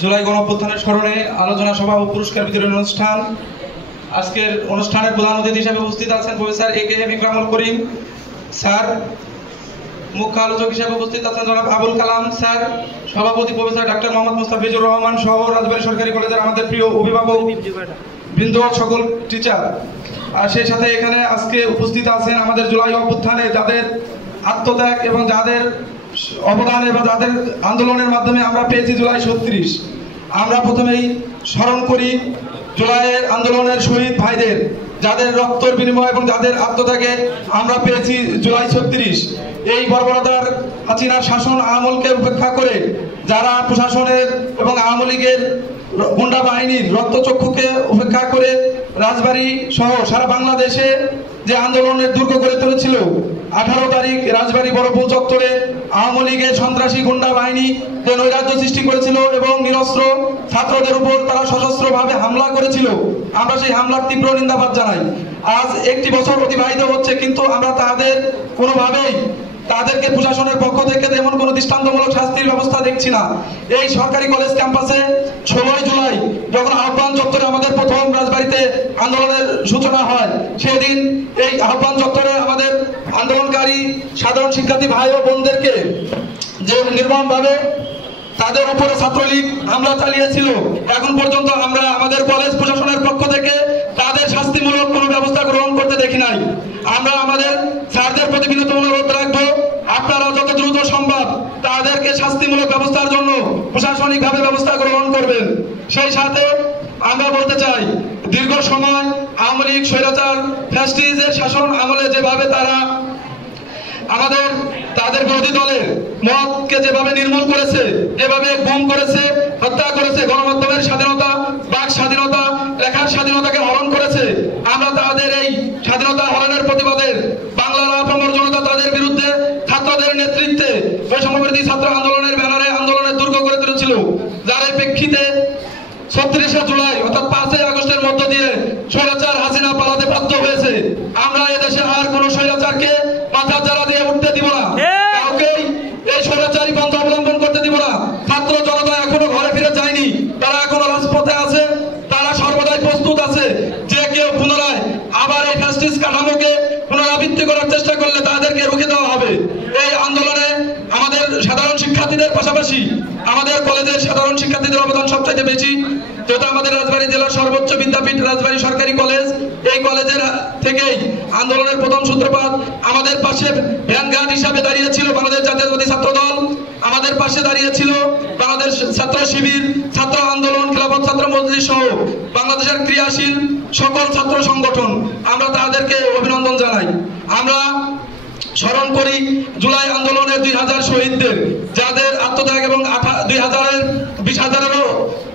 জুলাই গণঅভ্যুত্থানের স্মরণে আলোচনা সভা ও পুরস্কার বিতরণ অনুষ্ঠান। আজকের অনুষ্ঠানের প্রধান অতিথি হিসেবে উপস্থিত আছেন প্রফেসর এ.কে.এম. ইকরামুল করিম স্যার। মুখ্য আলোচক হিসেবে উপস্থিত আছেন জনাব আবুল কালাম স্যার। সভাপতি প্রফেসর ডাক্তার মোহাম্মদ মুস্তাফিজুর রহমান সহ রাজবাড়ী সরকারি কলেজের আমাদের প্রিয় অভিভাবক বৃন্দ, সকল টিচার। আর সেই সাথে এখানে আজকে উপস্থিত আছেন আমাদের জুলাই অভ্যুত্থানে যাদের আত্মত্যাগ এবং যাদের অবদান এবং যাদের আন্দোলনের মাধ্যমে আমরা পেয়েছি জুলাই ৩৬। আমরা প্রথমেই স্মরণ করি জুলাইয়ের আন্দোলনের শহীদ ভাইদের, যাদের রক্তের বিনিময় এবং যাদের আত্মত্যাগে আমরা পেয়েছি জুলাই ৩৬। এই বর্বরতার হাসিনার শাসন আমলকে উপেক্ষা করে যারা প্রশাসনের এবং আওয়ামী লীগের গুন্ডা বাহিনীর রক্তচক্ষুকে উপেক্ষা করে রাজবাড়ী সহ সারা বাংলাদেশে যে আন্দোলনের দুর্গ করে তুলেছিল, 18 তারিখ রাজবাড়ী বড়পুল চত্বরে আওয়ামী লীগের সন্ত্রাসী গুন্ডা বাহিনী যে নৈরাজ্য সৃষ্টি করেছিল এবং নিরস্ত্র ছাত্রদের উপর তারা সশস্ত্রভাবে হামলা করেছিল, আমরা সেই হামলার তীব্র নিন্দাবাদ জানাই। আজ একটি বছর অতিবাহিত হচ্ছে, কিন্তু আমরা তাদের কোনোভাবেই তাদেরকে প্রশাসনের পক্ষ থেকে তেমন কোনো দৃষ্টান্তমূলক শাস্তির ব্যবস্থা দেখছি না। এই সরকারি কলেজ ক্যাম্পাসে 16 জুলাই যখন আহ্বান চত্বরে আমাদের প্রথম রাজবাড়ীতে আন্দোলনের সূচনা হয়, সেদিন এই আহ্বান চত্বরে আমাদের আন্দোলনকারী সাধারণ শিক্ষার্থী ভাই ও বোনদেরকে যে নির্মমভাবে তাদের উপরে ছাত্রলীগ হামলা চালিয়েছিল, এখন পর্যন্ত আমরা আমাদের কলেজ প্রশাসনের পক্ষ থেকে তাদের শাস্তিমূলক কোনো ব্যবস্থা গ্রহণ করতে দেখি নাই। আমরা আমাদের স্যারদের প্রতি বিনীত অনুরোধ রাখবো, আপনারা যত দ্রুত সম্ভব তাদেরকে শাস্তিমূলক ব্যবস্থার জন্য প্রশাসনিকভাবে ব্যবস্থা গ্রহণ করবেন। সেই সাথে আমরা বলতে চাই, দীর্ঘ সময় আওয়ামী লীগ স্বৈরাচার ফ্যাসিস্টের শাসন আমলে যেভাবে তারা তাদের বিরোধী দলের মতকে যেভাবে নির্মূল করেছে, যেভাবে গুম করেছে, হত্যা করেছে, গণমাধ্যমের স্বাধীনতা, বাক স্বাধীনতা, লেখার স্বাধীনতাকে হরণ করেছে, আমরা তাদের এই স্বাধীনতা হরণের প্রতিবাদে বাংলার আপামর জনতা তাদের বিরুদ্ধে ছাত্রদের নেতৃত্বে বৈষম্যবিরোধী ছাত্র আন্দোলনের ব্যানারে আন্দোলনের দুর্গ করে তুলেছিল, যার প্রেক্ষিতে ৩৬ জুলাই অর্থাৎ ৫ আগস্টের মধ্য দিয়ে স্বৈরাচার হাসিনা পালাতে বাধ্য হয়েছে। আমরা এদেশে আর কোন স্বৈরাচারকে মাথা জ্বালা দিয়ে উঠতে দিব না, কাউকে এই স্বৈরাচারী পন্থা অবলম্বন করতে দিব না। ছাত্র জনতা এখনো ঘরে ফিরে যায়নি, তারা এখনো রাজপথে আছে, তারা সর্বদাই প্রস্তুত আছে যে কেউ পুনরায় আবার এই ফ্যাসিস্ট কাঠামোকে পুনরাবৃত্তি করার চেষ্টা করলে তাদেরকে রুখে দেওয়া হবে। এই আন্দোলনে আমাদের সাধারণ শিক্ষার্থীদের পাশাপাশি আমাদের কলেজের সাধারণ শিক্ষার্থীদের অবদান সবচাইতে বেশি, যেহেতু আমাদের রাজবাড়ী জেলার সর্বোচ্চ বিদ্যাপীঠ রাজবাড়ী সরকারি কলেজ, এই কলেজের থেকেই আন্দোলনের প্রথম সূত্রপাত। আমাদের পাশে ভ্যানগার্ড হিসাবে দাঁড়িয়েছিল বাংলাদেশ জাতীয়তাবাদী ছাত্র দল, আমাদের পাশে দাঁড়িয়েছিল বাংলাদেশ ছাত্র শিবির, ছাত্র আন্দোলন, খেলাফত ছাত্র মজলিস সহ বাংলাদেশের ক্রিয়াশীল সকল ছাত্র সংগঠন। আমরা তাদেরকে অভিনন্দন জানাই। আমরা স্মরণ করি জুলাই আন্দোলনের 2000 শহীদদের, যাদের আত্মত্যাগ এবং 20,000-20,000-এরও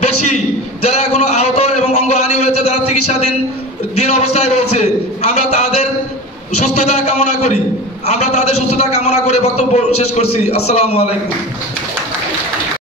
বেশি যারা এখনো আহত এবং অঙ্গহানি হয়েছে, যারা চিকিৎসাধীন অবস্থায় রয়েছে। আমরা তাদের সুস্থতা কামনা করি, আমরা তাদের সুস্থতা কামনা করে বক্তব্য শেষ করছি। আসসালামু আলাইকুম।